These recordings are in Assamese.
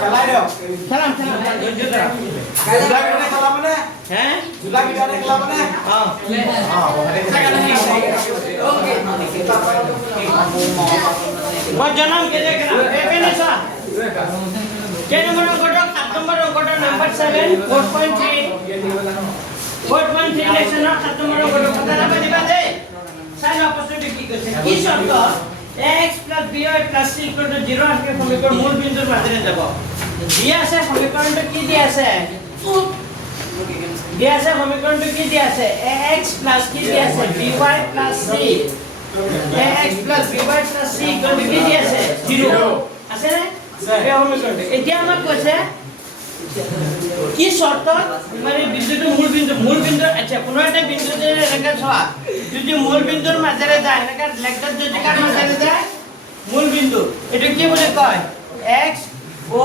খেলাই দিয়ক খেলাম হে জুলা কিটানে খেলা মানে মই জনাম কেনে খেলাম একেনে চা কে নম্বৰ অংকটো 7 নম্বৰ অংকটো নাম্বাৰ 7 4.3 লেসনৰ 7 নম্বৰ অংকটো কথা নাপাতিবা দে চাই লওক প্ৰশ্নটো কি কৈছে কি শব্দ x + by + c = 0 আছে সমীকৰণ মূল বিন্দুৰ মাজেৰে যাব দিয়া আছে সমীকৰণটো কি দিয়া আছে দিয়া আছে সমীকৰণটো কি দিয়া আছে ax + কি দিয়া আছে by + c ax + by + c = কি দিয়া আছে 0 আছে নে এই সমীকৰণটো এতিয়া আমাক কৈছে কি শৰ্ত মানে বিন্দুটো মূল বিন্দু আচ্ছা কোনো একটা বিন্দুতে এনেকা ছোৱা যদি মূল বিন্দুৰ মাজেৰে যায় এনেকা লেগডাল যদি কাৰ মাজেৰে যায় মূল বিন্দু এটো কি বুলি কয় x o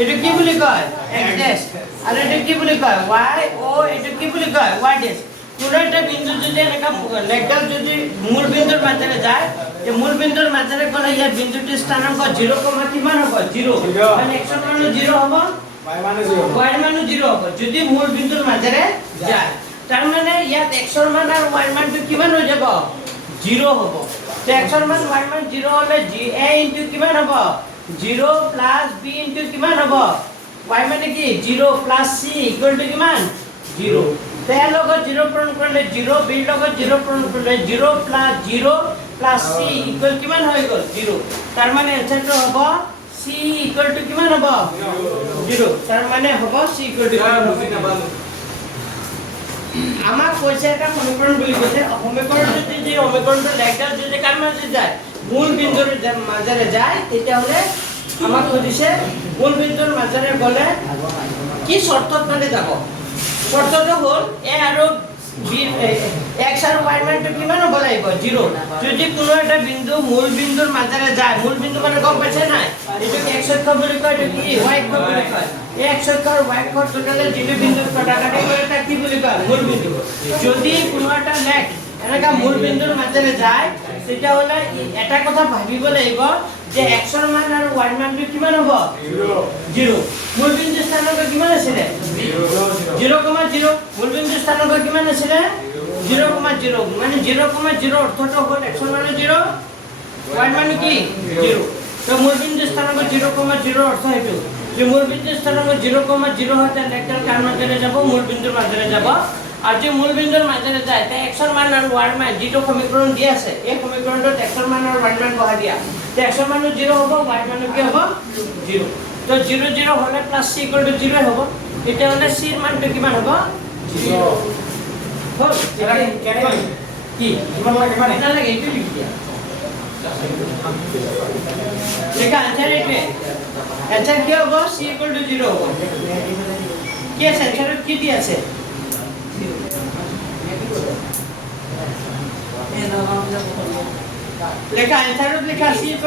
এটো কি বুলি কয় x dash আৰু এটো কি বুলি কয় y o এটো কি বুলি কয় y dash কোনো একটা বিন্দু যদি এনেকা লেগডাল যদি মূল বিন্দুৰ মাজেৰে যায় এই মূল বিন্দুৰ মাজেৰে গলে ইয়াৰ বিন্দুটিৰ স্থানাংক 0, কিমান হ'ব 0 মানে x ৰ মান 0 হ'ব y মান 0 হ'ব যদি মূল বিন্দুৰ মাজেৰে যায় তাৰ মানে ইয়াত x ৰ মান আৰু y মানটো কিমান হৈ যাব 0 হ'ব তে x ৰ মান y মান 0 হলে a * কিমান হ'ব 0 + b * কিমান হ'ব y মানে কি 0 + c = কিমান 0 তে লগত 0 পূৰণ কৰিলে 0 b লগত 0 পূৰণ কৰিলে 0 + 0 + c = কিমান হৈ গ'ল 0 তাৰ মানে আনসাৰটো হ'ব c = কিমান হ'ব 0 তাৰ মানে হ'ব c = আমাক কৈছে এটা সমীকৰণ বুলি কৈছে সমীকৰণটো যদি সমীকৰণটো লেগডাল যদি কাৰ মাজেৰে যায় মূল বিন্দুৰ মাজেৰে যায় তেতিয়াহলে আমাক কৈছে মূল বিন্দুৰ মাজেৰে গলে কি শৰ্তত মানে যাব শৰ্তটো হল a আৰু b x আৰু y মানটো কিমান হ'ব লাগিব 0 যদি কোনো এটা বিন্দু মূল বিন্দুৰ মাজেৰে যায় মূল বিন্দু মানে গম পাইছে নাই এটো x অক্ষ বুলি কয় এটো কি y অক্ষ বুলি কয় এই x অক্ষ আৰু y অক্ষ টোটালে যিটো বিন্দুৰ কাটাকাটি কৰে তাক কি বুলি কয় মূল বিন্দু যদি কোনো এটা লেগ এনেকা মূল বিন্দুৰ মাজেৰে যায় তেতিয়াহলে এটা কথা ভাবিব লাগিব যে x ৰ মান আৰু y মানটো কিমান হ'ব 0 মূল বিন্দুৰ স্থানাংক কিমান আছিল 0,0 মূল বিন্দুৰ স্থানাংক কিমান আছিল 0,0 মানে 0,0 অৰ্থটো হ'ল x ৰ মান 0 y মান কি 0 তো মূল বিন্দুৰ স্থানাংক 0,0 অৰ্থ হেতু যে মূল বিন্দুৰ স্থানাংক 0,0 হয় তে লেগডাল কাৰ মাজেৰে যাব মূল বিন্দুৰ মাজেৰে যাব আৰ যে মূল বিন্দুৰ মাজেৰে যায় তে x ৰ মান আৰু y ৰ মান যেটো সমীকৰণ দি আছে এই সমীকৰণটোত x ৰ মান আৰু y ৰ মান বহাই দিয়া তে x ৰ মান 0 হ'ব y ৰ মান কি হ'ব 0 তো 0 0 হলে প্লাস c = 0 হ'ব তেতিয়াহলে c ৰ মানটো কিমান হ'ব 0 হল কেনে কি কিমান লাগে মানে না লাগে এইটো লিখি দিয়া লেখা আনসার এইটো আনসার কি হ'ব c = 0 হ'ব কি আছে আনসারত কি দি আছে লেখা আনসারত লেখা c = 0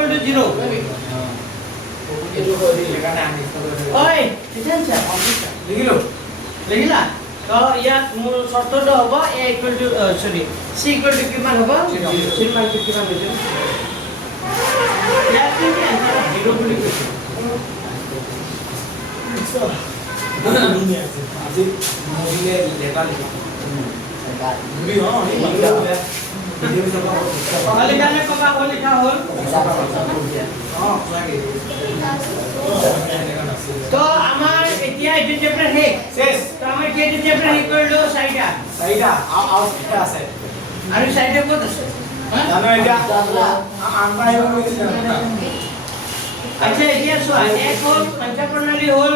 ওই কিছেন স্যার লিখিলা তো ইয়াত মূল শর্তটো হ'ব a c কিমান হ'ব 0 c মান কিমান হ'ব ইয়াত কি আনসার 0 বুলি কৈছে আজি মহিলে লেভেল লিখানে কবা হল লিখা হল তো আমার এতিয়া এই চ্যাপ্টার শেষ তো আমি কি এই চ্যাপ্টার শেষ কৰিলো চাৰিটা আউটটা আছে আৰু চাৰিটা ক'ত আছে জানো এতিয়া আমৰা আহিব আচ্ছা এতিয়া চোৱা এক হল সংখ্যা প্ৰণালী হল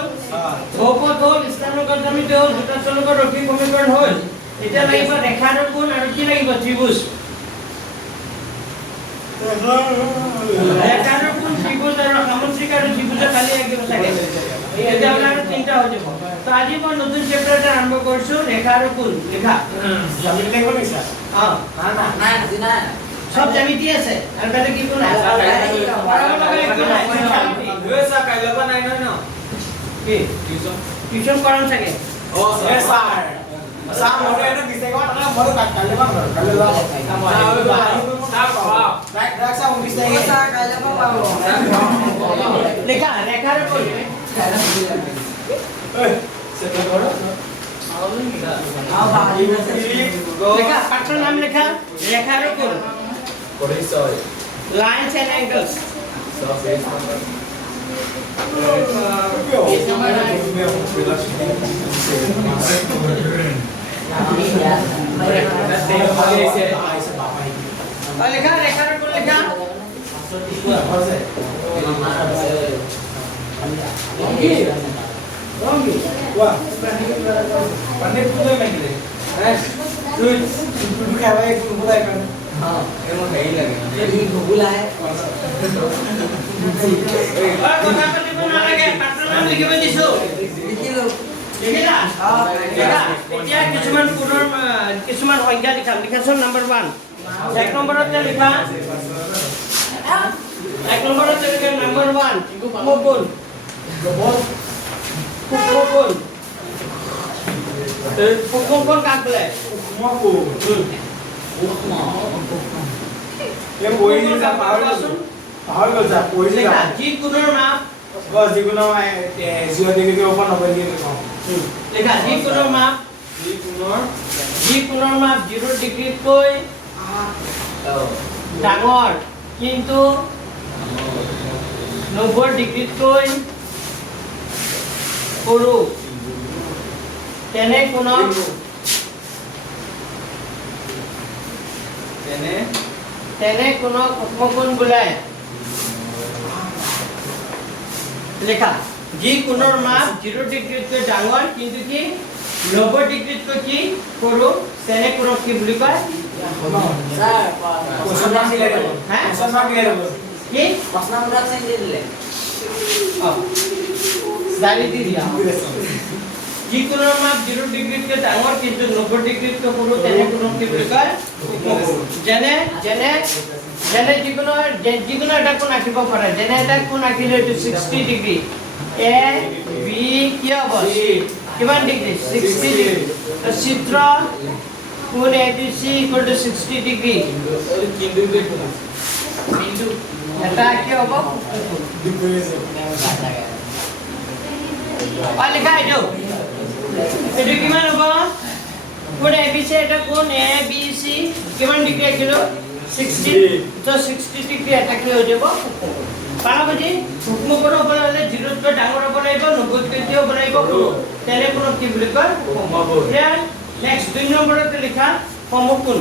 বহুপদ হল স্থানাংক জ্যামিতি হল দুটা চলকৰ ৰৈখিক সমীকৰণ হল এতিয়া লাগিব ৰেখাৰ কোণ আৰু কি লাগিব ত্ৰিভুজ ৰেখাৰ কোণ ত্ৰিভুজ আৰু সামুদ্ৰিক আৰু ত্ৰিভুজ খালি লাগিব থাকে এতিয়া আৰু তিনটা হৈ যাব তো আজি মই নতুন চ্যাপ্টাৰ এটা আৰম্ভ কৰিছো ৰেখাৰ কোণ লিখা জ্যামিতি লাগিব নেকি স্যার না সব জ্যামিতি আছে আর বেটা কি কোন আছে দুইছা কাইলবা নাই ন কি টিউশন করান থাকে ও sir Sao mà đây nó bị tay quá nó mới cắt cắt lên bắt cắt lên lo. Right, sao không bị tay? লেখা রেখার উপর Ê, sẽ có đó. লেখা পাত্র নাম লেখা রেখার উপর Horizontal. Lines and angles Surface. লেখা রেখার উপর লেখা Wah, pandai punya main gini. Dulu kayak apa yang mulai kan? Emang kayak lagi. কথা পাতিব নালাগে পাত্র নাম লিখিব দিছো লিখিলা লেখা এতিয়া কিছুমান সংখ্যা লিখাচোন নাম্বাৰ 1 এক নম্বৰতে লিখা নাম্বাৰ 1 কুকুমকুল কুকুমকুল কাক বোলে Aku. Yang poin ini saya pahal kerja poin ini. লেখা জি কোণৰ মাপ Bos di gunung zero degree ke open apa dia kau? লেখা জি কোণৰ মাপ Di gunung. 0 ডিগ্ৰীতকৈ ডাঙৰ কিন্তু 90 ডিগ্ৰীতকৈ সৰু তেনে কোণক উপকোণ বোলায় লেখা যি কোণৰ মাপ 0 ডিগ্ৰীতকৈ ডাঙৰ কিন্তু কি 90 ডিগ্ৰীতকৈ কি সৰু তেনে কোণক কি বুলি কয় Kosan masih ada. Hah? Kosan masih ada. কি জানি দি দিয়া যি কোণৰ মাপ 0 ডিগ্ৰীতকৈ ডাঙৰ কিন্তু 90 ডিগ্ৰীতকৈ সৰু তেনে কোণক কি বুলি কয় উপকোণ যেনে যিকোনো এটা কোণ আঁকিব পাৰে যেনে এটা কোণ আঁকিলে এইটো 60 ডিগ্ৰী এ বি কি হ'ব কিমান ডিগ্ৰী 60 ডিগ্ৰী তো চিত্ৰ কোণ A B C equal to 60 degree এটা কি হ'ব লিখা এইটো কিমান হ'ব কোণ এ বি চি এটা কোণ এ বি চি কিমান ডিগ্ৰী আঁকিলো 60 তো 60 ডিগ্ৰী এটা কি হৈ যাব পাৰাবজি উপকোণ হ'ব হ'লে 0 তকৈ ডাঙৰ হ'ব লাগিব 90 তকৈ হ'ব লাগিব তেনে কোণক কি বুলি কয় সমকোণ নেক্সট 2 নম্বৰতে লিখা সমকোণ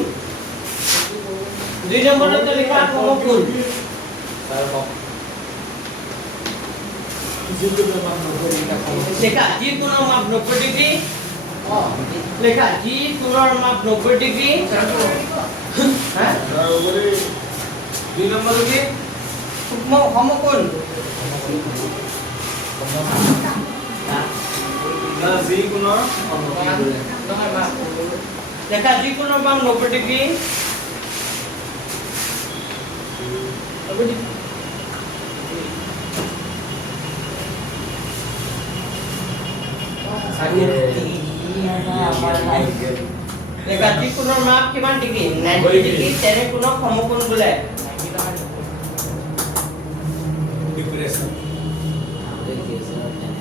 2 নম্বৰতে লিখা সমকোণ লেখা যি কোণৰ মাপ 90 ডিগ্ৰী লেখা যি কোণৰ মাপ 90 ডিগ্ৰী হ্যাঁ 2 নম্বৰ কি? সমকোণ Na Z gunung. লেখা যি কোণৰ মাপ 90 ডিগ্ৰী লেখা যি কোণৰ মাপ কিমান ডিগ্ৰী 90 ডিগ্ৰী তেনে কোণক সমকোণ বোলে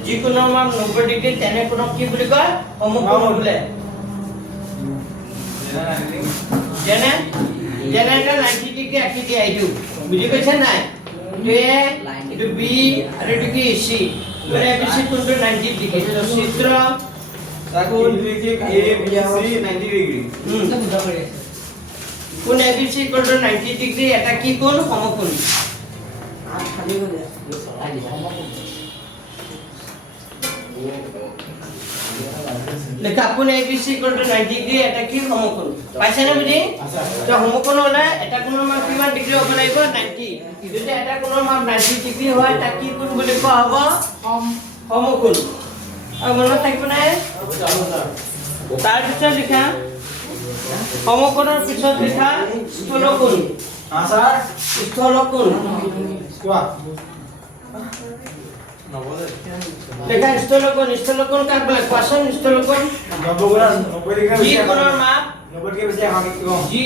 যি কোণৰ মাপ 90 ডিগ্ৰী তেনে কোণক কি বুলি কয় সমকোণ বোলে যেনে এটা 90 ডিগ্ৰী আঁকি দিয়া এইটো বুজি পাইছা নাই এইটো বি আৰু এইটো কি চি মানে এবিসি কোণটো 90 ডিগ্ৰী তো চিত্ৰ Koণ A B C 90 degree. কোণ এবিসি ইকুৱেল টু 90 ডিগ্ৰী এটা কি কোণ সমকোণ লেখা কোণ এবিসি ইকুৱেল টু 90 ডিগ্ৰী এটা কি সমকোণ পাইছা নে বুজি তো সমকোণ হলে এটা কোণৰ মাপ কিমান ডিগ্ৰী হ'ব লাগিব 90 যদি এটা কোণৰ মাপ 90 ডিগ্ৰী হয় তাক কি কোণ বুলি কোৱা হ'ব সমকোণ আৰু মনত থাকিব নাই তাৰ পিছত লিখা সমকোণৰ পিছত লিখা লেখা স্থলকোণ কাক বলে কোৱাচোন স্থলকোণ যি কোণৰ মাপ যি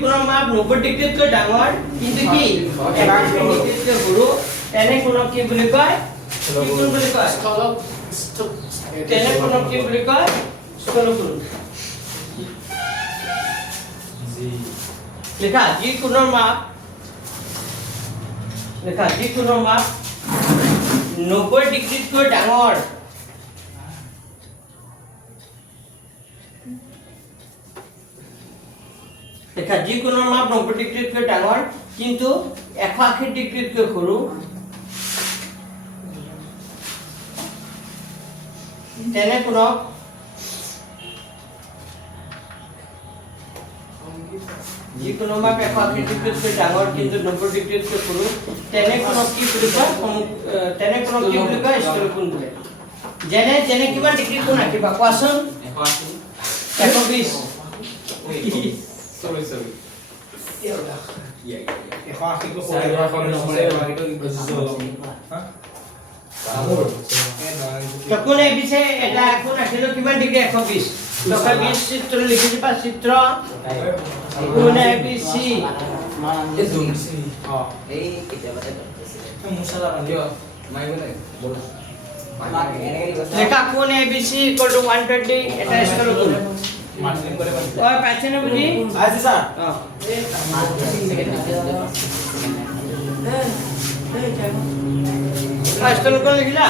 কোণৰ মাপ 90 ডিগ্ৰীতকৈ ডাঙৰ কিন্তু কি 180 ডিগ্ৰীতকৈ সৰু তেনে কোণক কি বুলি কয় কি কোণ বুলি কয় তেনে কোণক কি বুলি কয় স্থলকোণ লেখা যি কোণৰ মাপ 90 ডিগ্ৰীতকৈ ডাঙৰ লেখা যি কোণৰ মাপ 90 ডিগ্ৰীতকৈ ডাঙৰ কিন্তু 180 ডিগ্ৰীতকৈ সৰু তেনে কোণক যি কোনো মাপ 180 ডিগ্ৰীতকৈ ডাঙৰ কিন্তু 90 ডিগ্ৰীতকৈ সৰু তেনে কোণক কি বুলি কয় স্থলকোণ বোলে যেনে কিমান ডিগ্ৰী কোণ আঁকিবা কোৱাচোন 120 Sorry. কোনে বিছে এটা কোণ আঁকিলো কিমান ডিগ্ৰী 120 টকা 20 চিত্ৰ লিখি দিবা চিত্ৰ কোনে বিচি লেখা কোণ এবিসি ইকুয়াল টু 120 এটা স্থলকোণ ওই পাচ্ছে না বুঝি আছে স্যার স্থলকোণ লিখিলা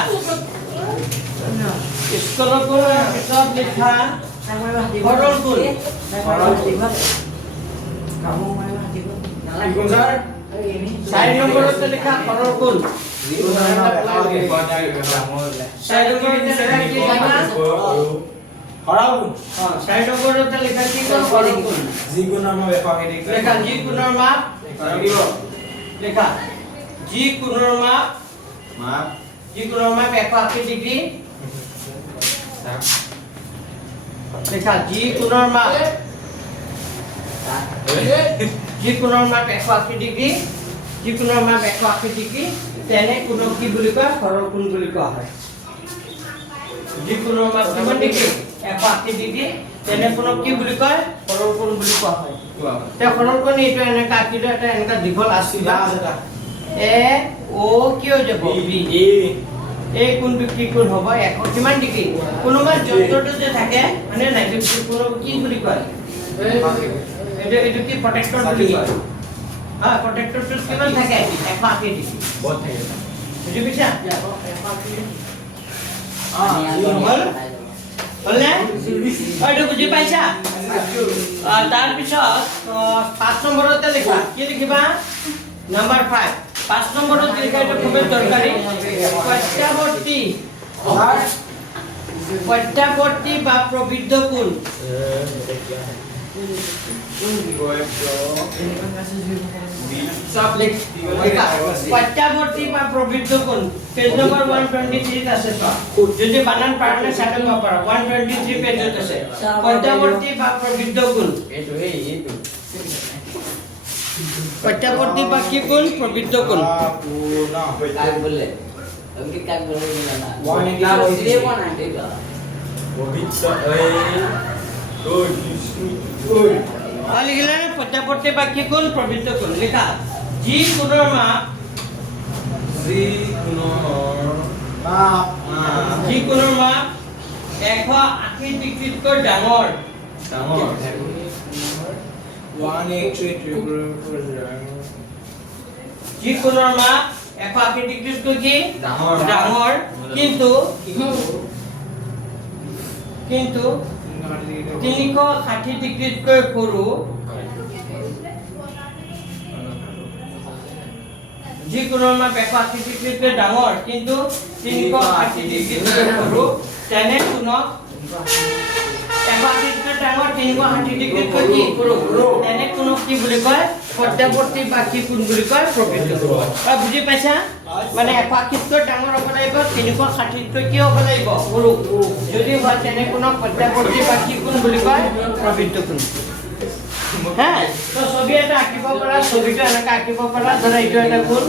স্থলকোণ সব লেখা সরল কোণ কোন স্যার 4 নম্বরতে লেখা সরল কোণ 4 নম্বরতে লেখা কি লেখা হরাও কোন 4 নম্বরতে লেখা কি সরল কোণ জি কোণৰ মাপ 180 ডিগ্ৰী লেখা জি কোণৰ মাপ লেখা জি কোণৰ মাপ 180 ডিগ্ৰী লেখা জি কোণৰ মাপ 180 ডিগ্ৰী জি কোণৰ মাপ 180 ডিগ্ৰী তেনে কোণক কি বুলি কয় সৰল কোণ বুলি কোৱা হয় জি কোণৰ মাপ কিমান ডিগ্ৰী 180 ডিগ্ৰী তেনে কোণক কি বুলি কয় সৰল কোণ বুলি কোৱা হয় তে সৰল কোণ এইটো এনেকা আঁকিলো এটা এনেকা দীঘল আছিলা এ ও কি হৈ যাব বি এই কোণ কি কোণ হ'ব 100 কিমান ডিগ্ৰী কোনোবা যন্ত্ৰটো যে থাকে মানে 90 কোণ কি বুলি কয় এটা কি প্ৰটেক্টৰ বুলি কয় হ্যাঁ প্ৰটেক্টৰটো কিমান থাকে 180 ডিগ্ৰী বহুত থাকে বুজি পাইছা হলনে এইটো বুজি পাইছা তাৰ পিছত 5 নম্বৰতে লিখা কি লিখিবা নাম্বাৰ 5 5 নম্বৰত লিখা এটা খুব দৰকাৰী প্ৰত্যাৱৰ্তী বা প্ৰবৃদ্ধ কোণ প্ৰত্যাৱৰ্তী বা প্ৰবৃদ্ধ কোণ পেজ নম্বৰ 123 আছে যদি বানান পাৰলে চাই লব পাৰা 123 পেজত আছে প্ৰত্যাৱৰ্তী বা প্ৰবৃদ্ধ কোণ প্ৰত্যাৱৰ্তী বা কি কোণ প্ৰবৃদ্ধ কোণ কাক বলে আমি কাক বলে না না বলে কোন আছে লিখিলে প্ৰত্যাৱৰ্তী বা কি কোণ প্ৰবৃদ্ধ কোণ লিখা যি কোণৰ মাপ জি কোণৰ মাপ 180 ডিগ্ৰীতকৈ ডাঙৰ 180 যি কোণৰ মাপ 180 ডিগ্ৰীতকৈ কি ডাঙৰ কিন্তু 360 ডিগ্ৰীতকৈ সৰু যি কোণৰ মাপ 180 ডিগ্ৰীতকৈ ডাঙৰ কিন্তু 360 ডিগ্ৰীতকৈ সৰু তেনে কোণক 180 ডিগ্ৰী ডাঙৰ 360 ডিগ্ৰীতকৈ কি সৰু তেনে কোণক কি বুলি কয় প্ৰত্যাৱৰ্তী বা কি কোণ বুলি কয় প্ৰবৃদ্ধ কোণ বুজি পাইছা মানে 180তকৈ ডাঙৰ হ'ব লাগিব 360তকৈ কি হ'ব লাগিব সৰু যদি হয় তেনে কোণক প্ৰত্যাৱৰ্তী বা কি কোণ বুলি কয় প্ৰবৃদ্ধ কোণ হ্যাঁ তো ছবি এটা আঁকিব পাৰা ছবিটো এনেকা আঁকিব পাৰা ধৰা এইটো এটা কোণ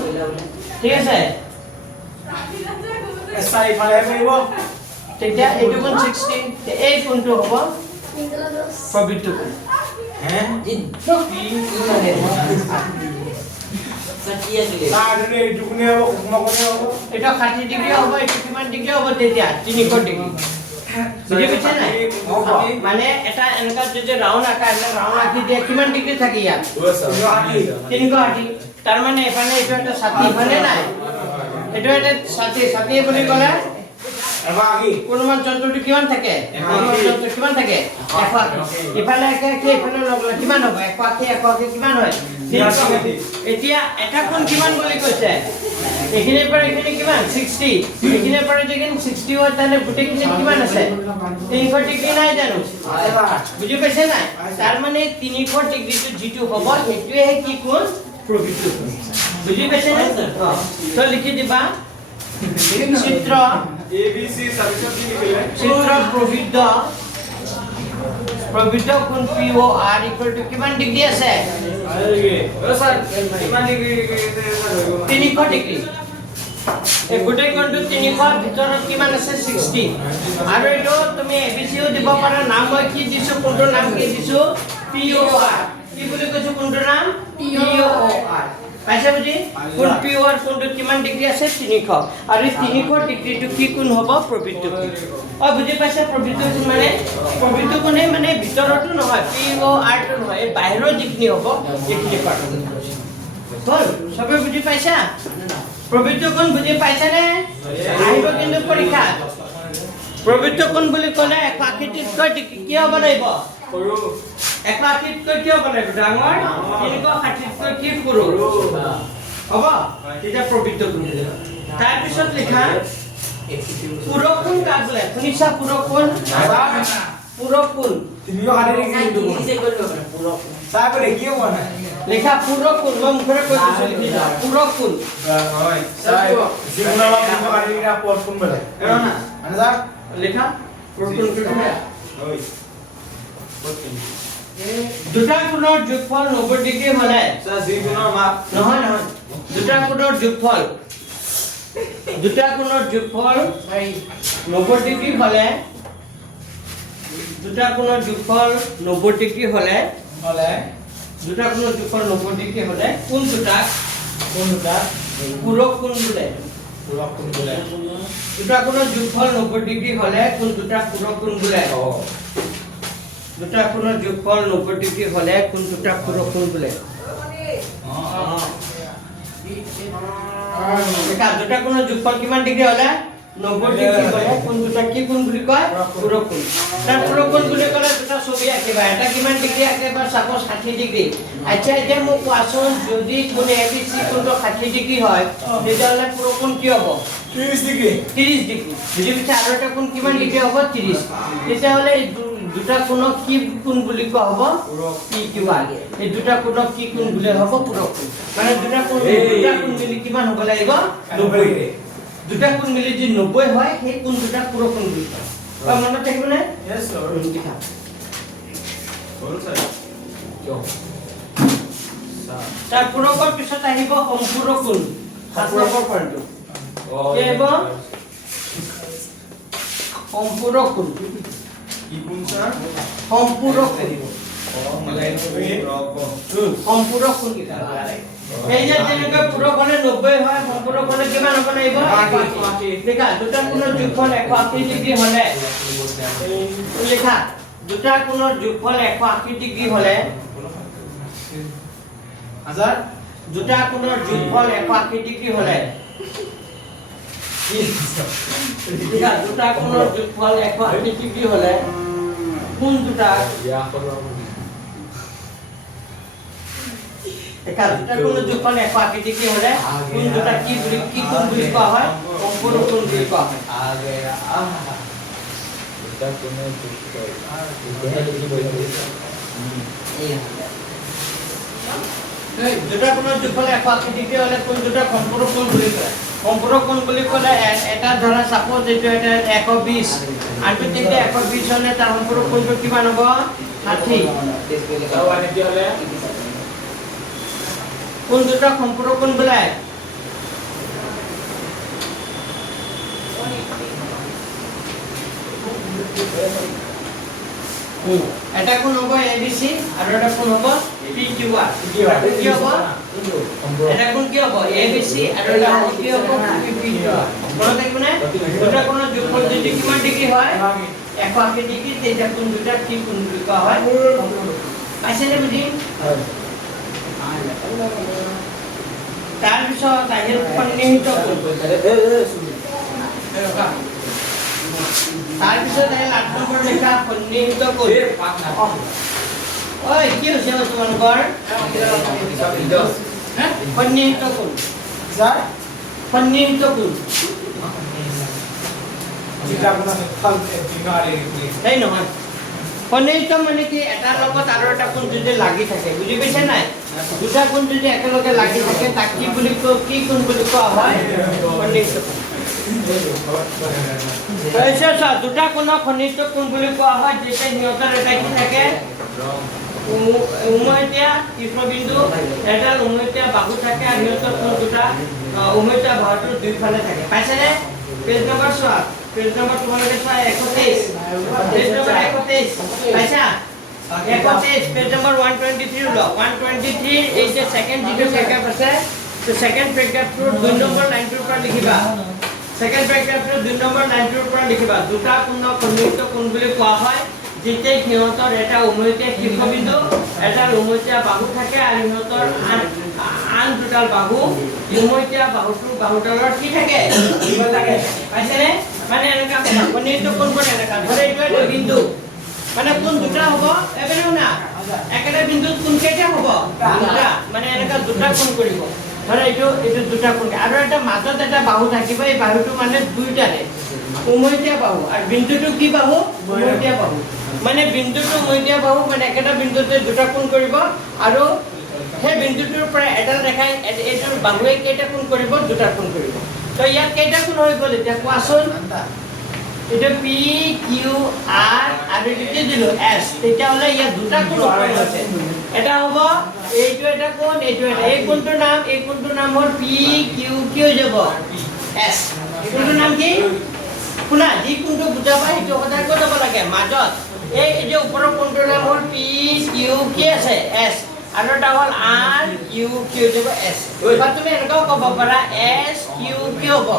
ঠিক আছে চাৰিফালে পৰিব তেতিয়া এইটো কোণ 60 এই কোণটো হ'ব প্ৰবৃত্ত কোণ হে Sakit aja. তাৰ ধৰি এইটো কোনে হ'ব কোমা কোনে হ'ব এটা 60 ডিগ্ৰী হ'ব এইটো কিমান ডিগ্ৰী হ'ব তেতিয়া 300 ডিগ্ৰী বুজি পাইছে নাই মানে এটা এনেকা যদি ৰাউন্ড আকাৰ ৰাউন্ড আকি দিয়ে কিমান ডিগ্ৰী থাকে ইয়াত 360 তাৰ মানে এফালে এইটো এটা 60 ইফালে নাই এইটো এটা 60 বুলি ক'লে এবাকি কোনমান যন্ত্ৰটো কিমান থাকে কোনমান যন্ত্ৰ কিমান থাকে 180 ইফালে একে ইফালে লগলে কিমান হ'ব 180 কিমান হয় এতিয়া এটা কোণ কিমান বুলি কৈছে এখিনিৰ পৰা এখিনি কিমান 60 এখিনিৰ পৰা যেন 60 হয় তাহলে গুটেখিনি কিমান আছে 300 ডিগ্ৰী নাই জানো বুজি পাইছে নাই তাৰ মানে 300 ডিগ্ৰীটো যেটো হ'ব হেতুৱে কি কোণ প্ৰবৃত্ত কোণ বুজি পাইছে নাই তো লিখি দিবা চিত্ৰ ABC সাবজেক্ট কি লিখিলে চিত্ৰ প্ৰবৃত্ত কোণ POR ইকুৱেল টু কিমান ডিগ্ৰী আছে স্যাৰ কিমান ডিগ্ৰী 300 ডিগ্ৰী এই গোটেই কোণটো 300 ভিতৰত কিমান আছে 60 আৰু এটো তুমি ABCও দিব পাৰা নাম মই কি দিছো কোণটোৰ নাম কি দিছো POR কি বুলি কৈছো কোণটোৰ নাম POR পাইছা বুজি কোণ POR কোণটো কিমান ডিগ্ৰী আছে 300 আৰু 300 ডিগ্ৰীটো কি কোণ হ'ব প্ৰবৃত্ত কোণ বুজি পাইছা প্ৰবৃত্ত কোণ মানে ভিতৰতো নহয় POR টো নহয় এই বাহিৰৰ যিখিনি হ'ব এইখিনি পাৰ্ট হ'ল সবে বুজি পাইছা প্ৰবৃত্ত কোণ বুজি পাইছা নে আহিব কিন্তু পৰীক্ষা প্ৰবৃত্ত কোণ বুলি ক'লে 180তকৈ কি হ'ব লাগিব সৰু 180তকৈ কি হ'ব লাগিব ডাঙৰ 360তকৈ কি সৰু হ'ব তেতিয়া প্ৰবৃত্ত কোণ তাৰ পিছত লিখা পূৰক কোণ কাক বোলে শুনিছা পূৰক কোণ তিনিও হাতে দেখি Ini saya kau pura. চাই দেখিয়ে পোৱা নাই লেখা পূৰক কোণ মই মুখেৰে কৈ দিছো লিখি যা পূৰক কোণ হয় চাই যিকোনো আমাৰ তিনিও হাতে দেখি পথ কোন বেলেগ না মানে স্যাৰ লেখা পূৰক কোণ হয় দুটা কোণৰ যোগফল 90 ডিগ্ৰী হ'লে স্যাৰ যিকোনো মাপ নহয় দুটা কোণৰ যোগফল 90 ডিগ্ৰী হ'লে দুটা কোণৰ যোগফল 90 ডিগ্ৰী হ'লে দুটা কোণৰ যোগফল 90 ডিগ্ৰী হ'লে কোন দুটা পূৰক কোণ বোলে দুটা কোণৰ যোগফল 90 ডিগ্ৰী হ'লে কোন দুটা পূৰক কোণ বোলে দুটা কোণৰ যোগফল 90 ডিগ্ৰী হ'লে কোন দুটা পূৰক কোণ বোলে দুটা কোণৰ যোগফল কিমান ডিগ্ৰী হ'লে 90 ডিগ্ৰী হ'লে কোন দুটা কি কোণ বুলি কয় পূৰক কোণ তাৰ পূৰক কোণ বুলি ক'লে দুটা ছবি আঁকিবা এটা কিমান ডিগ্ৰী আঁকিবা সাপোজ 60 ডিগ্ৰী আচ্ছা এতিয়া মোক কোৱাচোন যদি কোণ ABC কোণটো 60 ডিগ্ৰী হয় তেতিয়াহ'লে পূৰক কোণ কি হ'ব 30 ডিগ্ৰী 30 ডিগ্ৰী যদি পিছে আৰু এটা কোণ কিমান ডিগ্ৰী হ'ব 30 তেতিয়াহ'লে দুটা কোণক কি কোণ বুলি কোৱা হ'ব PQR এই দুটা কোণক কি কোণ বুলি হ'ব পূৰক কোণ মানে দুটা কোণ মিলি কিমান হ'ব লাগিব 90 ডিগ্ৰী দুটা কোণ মিলি যদি 90 হয় সেই কোণ দুটা পূৰক কোণ বুলি কয় মনত থাকিব নে यस सर লিখা সৰু স্যাৰ তাৰ পূৰকৰ পিছত আহিব সম্পূৰক কোণ সম্পূৰকৰ পইণ্টটো কি আহিব সম্পূৰক কোণ কি কোন স্যাৰ সম্পূৰক কোণ সম্পূৰক কোণ কি এই যে যেনেকৈ পূৰক হ'লে 90 হয় সম্পূৰক হ'লে কিমান হ'ব লাগিব 180 লিখা দুটা কোণৰ যোগফল 180 ডিগ্ৰী হ'লে লিখা দুটা কোণৰ যোগফল 180 ডিগ্ৰী হ'লে হাজাৰ দুটা কোণৰ যোগফল 180 ডিগ্ৰী হ'লে লিখা দুটা কোণৰ যোগফল 180 ডিগ্ৰী হ'লে কোন দুটা Ya, kalau এটা দুটা কোণৰ যোগফল 180 ডিগ্ৰী হ'লে কোন দুটা কি কোণ বুলি কোৱা হয় সম্পূৰক কোণ বুলি কোৱা হয় kita punya juga. Kita lebih baik. দুটা কোণৰ যোগফল 180 ডিগ্ৰী হ'লে কোন দুটা সম্পূৰক কোণ বুলি কয় সম্পূৰক কোণ বুলি ক'লে এটা ধৰা সাপোজ এইটো এটা 120 আনটো তেতিয়া 120 হ'লে তাৰ সম্পূৰক কোণটো কিমান হ'ব 60 আৰু আনকি হলে কোন দুটা সম্পূৰক কোণ বোলে এটা কোন হ'ব ABC আৰু এটা কোন হ'ব PQR কি হ'ব এটা কোন কি হ'ব ABC আৰু এটা হ'ব কি হ'ব PQR মনত থাকিবনে দুটা কোণৰ যোগফল যদি কিমান ডিগ্ৰী হয় 180 ডিগ্ৰী তেতিয়া কোন দুটা কি কোণ বুলি কোৱা হয় পাইছেনে বুজি তাৰ পিছত আহিল সন্নিহিত কোণ তাৰ পিছত আহিল 8 নম্বৰ লেখা সন্নিহিত কোণ ঐ কি হৈছে তোমালোকৰ সন্নিহিত কোণ স্যাৰ সন্নিহিত কোণ যেটা কোন ফল দিনাৰে এই নহয় সন্নিহিত মানে কি এটাৰ লগত আৰু এটা কোণ যদি লাগি থাকে বুজি পাইছে নাই দুটা কোণ যদি একেলগে লাগি থাকে তাক কি বুলি কি কোণ বুলি কোৱা হয় সন্নিহিত কোণ তাৰপিছত দুটা কোণক সন্নিহিত কোণ বুলি কোৱা হয় যেতিয়া সিহঁতৰ এটা কি থাকে উমৈহতীয়া কৃষ্ণবিন্দু এডাল উমৈহতীয়া বাহু থাকে আৰু সিহঁতৰ কোণ দুটা উমৈহতীয়া বাহুটোৰ দুইফালে থাকে পাইছেনে পেজ নম্বৰ চোৱা পেজ নম্বৰ তোমালোকে চোৱা 31 পেজ নম্বৰ 31 পাইছা 31 পেজ নম্বৰ 123 ল 123 এই যে সেকেন্ড যিটো প্যাৰাগ্ৰাফ আছে তো সেকেন্ড প্যাৰাগ্ৰাফটোৰ 2 নম্বৰ লাইনটোৰ পৰা লিখিবা সেকেন্ড প্যাৰাগ্ৰাফটোৰ 2 নম্বৰ লাইনটোৰ পৰা লিখিবা দুটা কোণক সন্নিহিত কোণ বুলি কোৱা হয় যেতিয়া সিহঁতৰ এটা উমৈহতীয়া শীৰ্ষবিন্দু এটা উমৈহতীয়া বাহু থাকে আৰু সিহঁতৰ আন দুটা বাহু উমৈহতীয়া বাহুডালৰ কি থাকে পাইছেনে মানে এনেকা সন্নিহিত কোণ কৰে এনেকা ধৰে এইটো বিন্দু মানে কোণ দুটা হ'ব এবেনো না একেটা বিন্দুত কোণ কেইটা হ'ব দুটা মানে এনেকা দুটা কোণ কৰিব ধৰে এইটো দুটা কোণ আৰু এটা মাজত এটা বাহু থাকিব এই বাহুটো মানে দুইটাৰে উমৈহতীয়া বাহু আৰু বিন্দুটো কি বাহু উমৈহতীয়া বাহু মানে বিন্দুটো উমৈহতীয়া বাহু মানে একেটা বিন্দুতে দুটা কোণ কৰিব আৰু সেই বিন্দুটোৰ পৰা এডাল ৰেখাই এইটোৰ বাহুৱে কেইটা কোণ কৰিব দুটা কোণ কৰিব তো ইয়াত কেইটা কোণ হৈ গ'ল এতিয়া কোৱাচোন এটা P Q R আৰু এটা দিলো S তেতিয়া হলে ইয়াত দুটা কোণ উৎপন্ন হৈছে এটা হ'ব এইটো এটা কোণ এইটো এটা এই কোণটোৰ নাম হ'ল P Q কি হৈ যাব S এইটোৰ নাম কি শুনা যি কোণটো বুজাবা সেইটো সদায় কৈ যাব লাগে মাজত এই যে ওপৰৰ কোণটোৰ নাম হ'ল P Q কি আছে S আৰু এটা হ'ল R Q কি হৈ যাব S বা তুমি এনেকৈ ক'ব পাৰা S Q কি হ'ব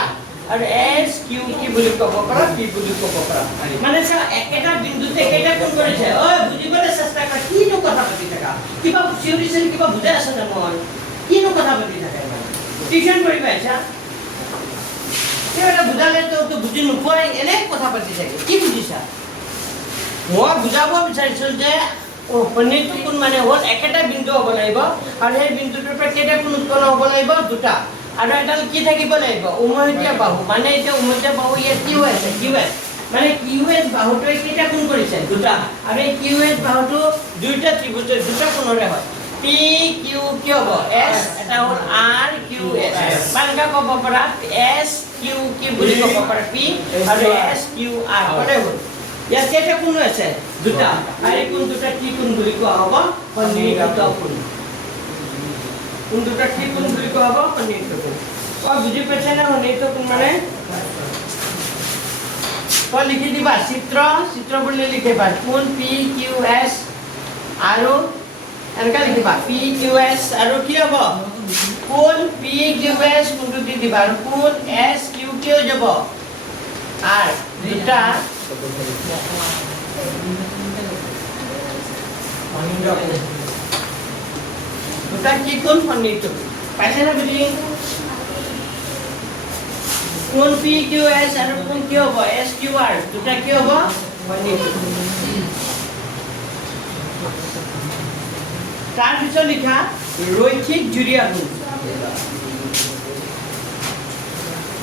R আৰু S Q কি বুলি ক'ব পাৰা P বুলি ক'ব পাৰা মানে চা একেটা বিন্দুতে কেইটা কোণ কৰিছে ঐ বুজিবলৈ চেষ্টা কৰা কিনো কথা পাতি থাকা কিবা চিউৰিচন কিবা বুজাই আছে না মই কিনো কথা পাতি থাকা টিউচন কৰি পাইছা এটা বুজালে তো বুজি নোপোৱাই এনে কথা পাতি থাকে কি বুজিছা মই বুজাব বিচাৰিছো যে সন্নিহিত কোণ মানে হ'ল একেটা বিন্দু হ'ব লাগিব আৰু সেই বিন্দুটোৰ পৰা কেইটা কোণ উৎপন্ন হ'ব লাগিব দুটা আৰু এডাল কি থাকিব লাগিব উমৈহতীয়া বাহু মানে এতিয়া উমৈহতীয়া বাহু ইয়াত কি হৈ আছে QS মানে QS বাহুটোৱে কেইটা কোণ কৰিছে দুটা আৰু এই QS বাহুটো দুইটা ত্ৰিভুজৰ দুটা কোণৰে হয় P Q কি হ'ব S এটা হ'ল R Q S মানকা ক'ব পাৰা S Q কি বুলি ক'ব পাৰা P আৰু S Q R কৰে হ'ল ইয়াত কেইটা কোণ আছে দুটা আৰু এই কোণ দুটা কি কোণ বুলি কোৱা হ'ব সন্নিহিত কোণ কোণ দুটা কি কোণ বুলি কোৱা হ'ব সন্নিহিত কোণ বুজি পাইছে না সন্নিহিত কোণ মানে লিখি দিবা চিত্ৰ বুলি লিখিবা কোণ P Q S আৰু এনেকা লিখিবা P Q S আৰু কি হ'ব কোণ P Q S কোণটো দি দিবা আৰু কোণ S Q কি হৈ যাব R দুটা দুটা কি কোণ সন্নিহিত পাইছে না বুজি কোণ P Q S আৰু কোণ কি হ'ব S Q R দুটা কি হ'ব সন্নিহিত তাৰ পিছত লিখা ৰৈখিক জুৰীয়া কোণ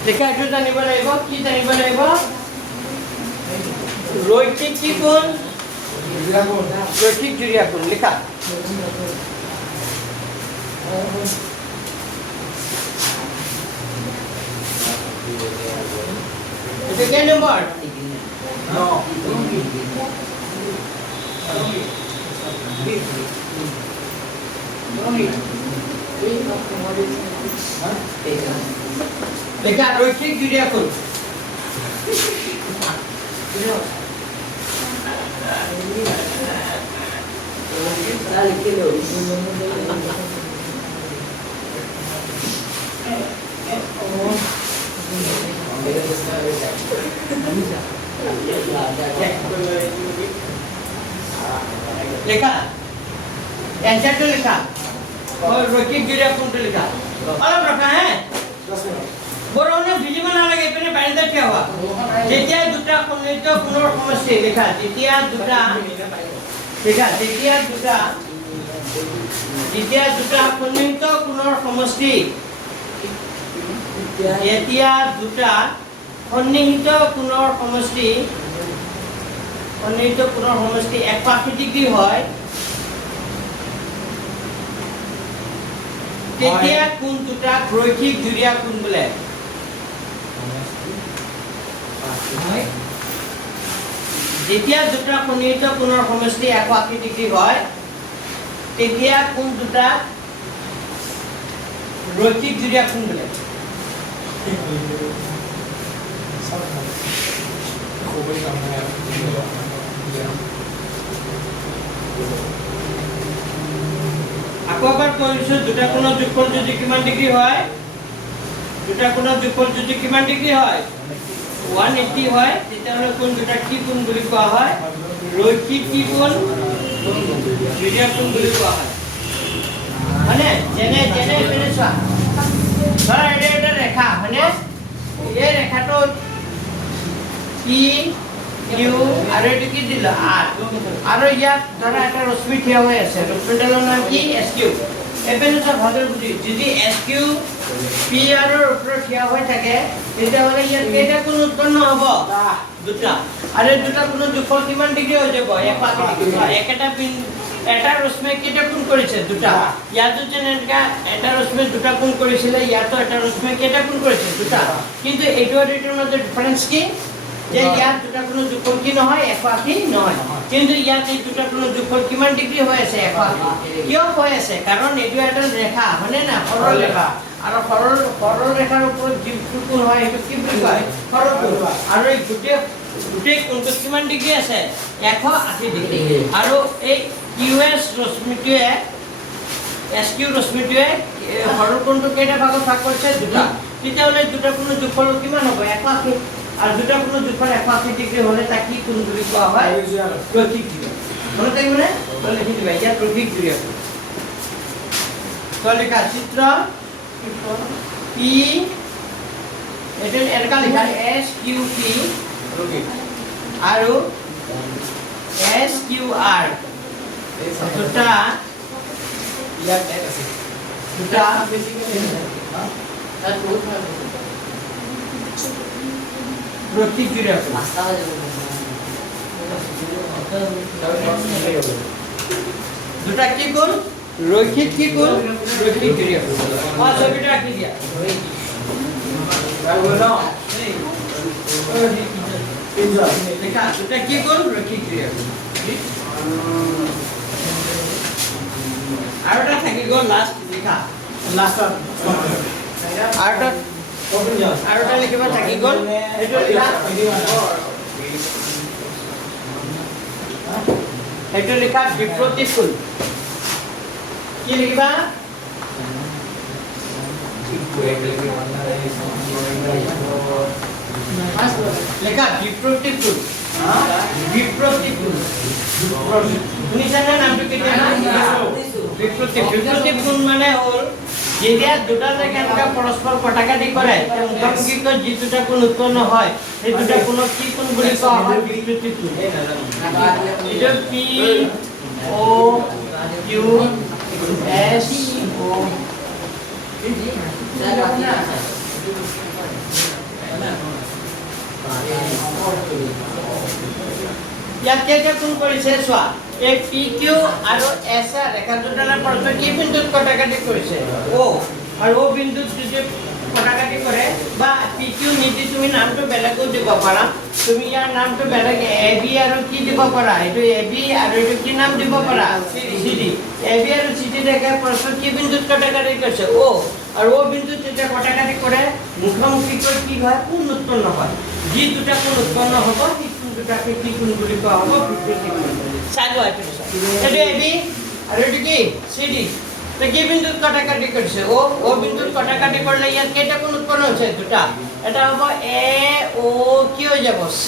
লিখা এইটো জানিব লাগিব কি জানিব লাগিব ৰৈখিক কি কোণ ৰৈখিক জুৰীয়া কোণ লিখা এটা কে নম্বৰ দেখা ৰৈখিক জুৰীয়া কোণ Dale, que lo. লেখা অ্যানসারটা লেখা और রৈখিক জুড়িয়া কোনটা লেখা অলপ রাখা হ্যাঁ বরং ভিজিব নালাগে এখানে বাইরে কি হওয়া যেতিয়া দুটা সন্নিহিত কোণৰ সমষ্টি লেখা যেতিয়া দুটা সন্নিহিত কোণৰ সমষ্টি যেতিয়া দুটা সন্নিহিত কোণৰ সমষ্টি 180 ডিগ্ৰী হয় তেতিয়া কোণ দুটা ৰৈখিক জুড়িয়া কোণ বোলে যেতিয়া দুটা সন্নিহিত কোণৰ সমষ্টি 180 ডিগ্ৰী হয় তেতিয়া কোণ দুটা ৰৈখিক জুড়িয়া কোণ বোলে আকৌ এবাৰ কৈছো দুটা কোণৰ যোগফল যদি কিমান ডিগ্ৰী হয় দুটা কোণৰ যোগফল যদি কিমান ডিগ্ৰী হয় 180 হয় তেতিয়াহ'লে কোণ দুটা কি কোণ বুলি কোৱা হয় ৰৈখিক কি কোণ জুড়িয়া কোণ বুলি কোৱা হয় মানে যেনে এনে চোৱা ধৰা এটা ৰেখা মানে এই ৰেখাটো পি কিউ আৰু এটো কি দিলা আৰ আৰু ইয়াত ধৰা এটা ৰশ্মি থিয় হৈ আছে ৰশ্মিডালৰ নাম কি এস কিউ এপেনে তো ভালদৰে বুজি যদি এস কিউ পি আৰ ৰ ওপৰত থিয় হৈ থাকে তেতিয়াহ'লে ইয়াত কেইটা কোণ উৎপন্ন হ'ব দুটা আৰু দুটা কোণৰ যোগফল কিমান ডিগ্ৰী হৈ যাব 180 ডিগ্ৰী এটা ৰশ্মি কেইটা কোণ কৰিছে দুটা ইয়াতো যেনেকা এটা ৰশ্মি দুটা কোণ কৰিছিলে ইয়াতো এটা ৰশ্মি কেইটা কোণ কৰিছে দুটা কিন্তু এইটো আৰু এইটোৰ মাজত ডিফাৰেন্স কি যে ইয়াত দুটা কোণৰ যোগফল কি নহয় 180 নহয় কিন্তু ইয়াত এই দুটা কোণৰ যোগফল কিমান ডিগ্ৰী হৈ আছে 180 কিয় হৈ আছে কাৰণ এইটো এটা ৰেখা হয়নে না সৰল ৰেখা আৰু সৰল ৰেখাৰ ওপৰত যিটো কোণ হয় সেইটো কি বুলি কয় সৰল কোণ আৰু এই গোটেই কোণটো কিমান ডিগ্ৰী আছে 180 ডিগ্ৰী আৰু এই কিউএস ৰশ্মিটোৱে এস কিউ ৰশ্মিটোৱে সৰল কোণটো কেইটা ভাগত ভাগ কৰিছে দুটা তেতিয়াহ'লে দুটা কোণৰ যোগফল কিমান হ'ব 180 আৰ দুটা কোণ যোগফল 180 ডিগ্ৰী হলে তাক কি কোণ বুলি কোৱা হয় রৈখিক জুড়িয়া মনে থাকিব না তো লিখি দিবা ইয়া রৈখিক জুড়িয়া তো লেখা চিত্র পি এটা এরকা লেখা এস কিউ পি আৰু এস কিউ আর দুটা ইয়াত এক আছে দুটা তার বহুত ভালো রৈখিক জুড়িয়া রাস্তা হয়ে যাবে দুটা কি কোণ রৈখিক কি কোণ রৈখিক জুড়িয়া ছবিটা আঁকি দিয়া লেখা দুটা কি কোণ রৈখিক জুড়িয়া আৰু এটা থাকি গ'ল লাষ্ট লেখা লাষ্টত আৰু এটা লিখিব থাকি গ'ল সেইটো লেখা সেইটো লেখা বিপ্ৰতীক কোণ কি লিখিবা লেখা বিপ্ৰতীক কোণ বিপ্ৰতীক কোণ শুনিছানে নামটো কেতিয়া বিপ্ৰতীক কোণ মানে হ'ল যেতিয়া দুটা ৰেখা এনেকা পৰস্পৰ কটাকাটি কৰে মুখামুখিকৈ যি দুটা কোণ উৎপন্ন হয় সেই দুটা কোণক কি কোণ বুলি কোৱা হয় বিপ্ৰতীক কোণ এটা পি ও কিউ এস ও ইয়াত কেইটা কোণ কৰিছে চোৱা এই পি কিউ আৰু এছ আৰ ৰেখা দুটাৰ পৰস্পৰ কি বিন্দুত কটাকাটি কৰিছে ও আৰু ও বিন্দুত যদি কটাকাটি কৰে বা PQ নিদি তুমি নামটো বেলেগো দিব পাৰা তুমি ইয়াৰ নামটো বেলেগ AB আৰু কি দিব পাৰা এইটো AB আৰু এইটো কি নাম দিব পাৰা CD AB আৰু CD দেখে প্ৰশ্ন কি বিন্দুত কটাকাটি কৰিছে O আৰু O বিন্দুত যেতিয়া কটাকাটি কৰে মুখামুখিকৈ কি হয় কোণ উৎপন্ন হয় যি দুটা কোণ উৎপন্ন হ'ব সেই কোণ দুটাকে কি কোণ বুলি কোৱা হ'ব বিপৰীত কোণ চাই লোৱা এইটো AB আৰু এইটো কি CD তো কি বিন্দুত কটাকাটি কৰিছে O বিন্দুত কটাকাটি কৰিলে ইয়াত কেইটা কোণ উৎপন্ন হৈছে দুটা এটা হ'ব AO কি হৈ যাব C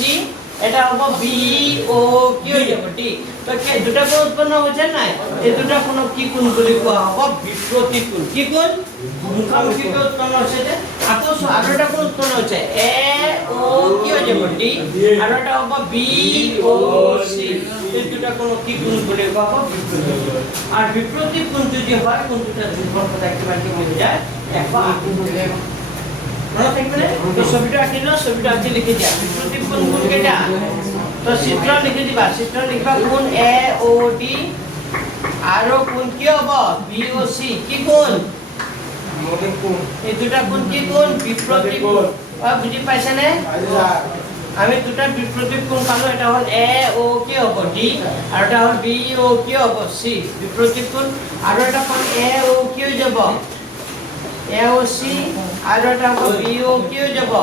এটা হ'ব BO কি হৈ যাব D তো কে দুটা কোণ উৎপন্ন হৈছে নাই এই দুটা কোণক কি কোণ বুলি কোৱা হ'ব বিপৰীত কোণ কি কোণ মুখামুখি উৎপন্ন হৈছে যে আকৌ আৰু এটা কোণ উৎপন্ন হৈছে AO কি হৈ যাব D আৰু এটা হ'ব BOC এই দুটা কোণ কি কোণ বুলি কোৱা হ'ব বিপৰীত আর বিপরীত কোণ যদি হয় কোণ দুটা যোগফল সদায় কিমান কি হৈ যায় 180 মনত থাকবে না তো ছবিটা আঁকি দাও ছবিটা আঁকি লিখি দিয়া বিপরীত কোণ কোণ কেটা তো চিত্র লিখি দিবা চিত্র লিখবা কোণ AOD আৰু কোণ কি হ'ব BOC কি কোণ মনে কোণ এই দুটা কোণ কি কোণ বিপরীত কোণ বুজি পাইছা নে আমি দুটা বিপরীত কোণ পালো এটা হল AO কি হ'ব D আৰু এটা হল BO কি হ'ব C বিপৰীত কোণ আৰু এটা কোণ AO কি হৈ যাব AOC আৰু এটা হ'ব BO কি হৈ যাব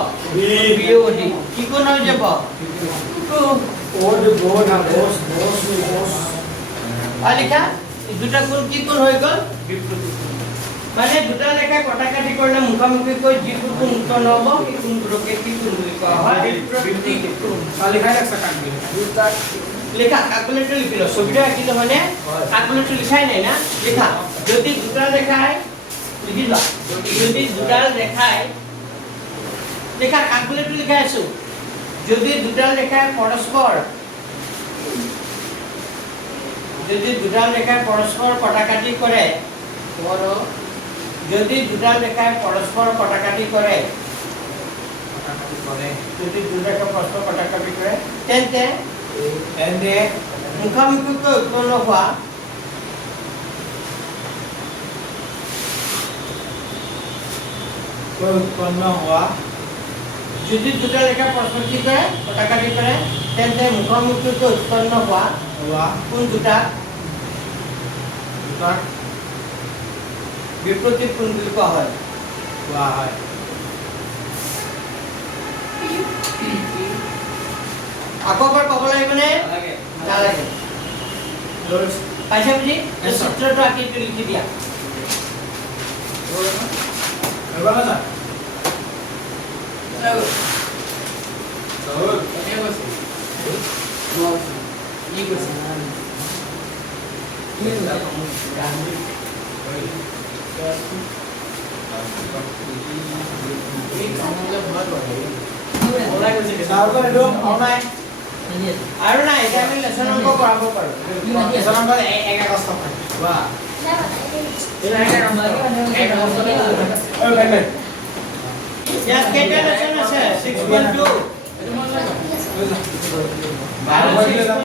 BOD কি কোণ হৈ যাব ওড গো না বস বস বস লিখা দুটা কোণ কি কোণ হৈ গ'ল বিপরীত মানে দুটা লেখা কটাকাটি কৰিলে মুখামুখিকৈ যি কোণ উৎপন্ন হ'ব সেই কোণটোকে কি কোণ বুলি কোৱা হয় বিপরীত কোণ খালি খাই একটা কাট দিলে লেখা ক্যালকুলেটর লিখিল ছবিটা আঁকিলে মানে ক্যালকুলেটর লিখাই নাই না লেখা যদি দুটা রেখায় লিখিলা যদি দুটা রেখায় লেখা ক্যালকুলেটর লিখাই আছো যদি দুটা রেখায় পরস্পর কটাকাটি করে যদি দুটা রেখায় পরস্পর কটাকাটি করে তেন্তে মুখামুখিকৈ উৎপন্ন হোৱা যদি দুটা ৰেখা পৰস্পৰ কি কৰে কটাকাটি কৰে তেন্তে মুখামুখিকৈ উৎপন্ন হোৱা কোন দুটা বিপৰীত কোণ বুলি কোৱা হয় আকৌ এবাৰ ক'ব লাগিব নে নালাগে পাইছা বুজি চিত্ৰটো আঁকি লিখি দিয়া এবাৰ না আৰু নাই এতিয়া আমি লেসন অংক কৰাব পাৰো লেসন অংক এক আগষ্ট বাহ ইয়াত কেইটা লেসন আছে 6.2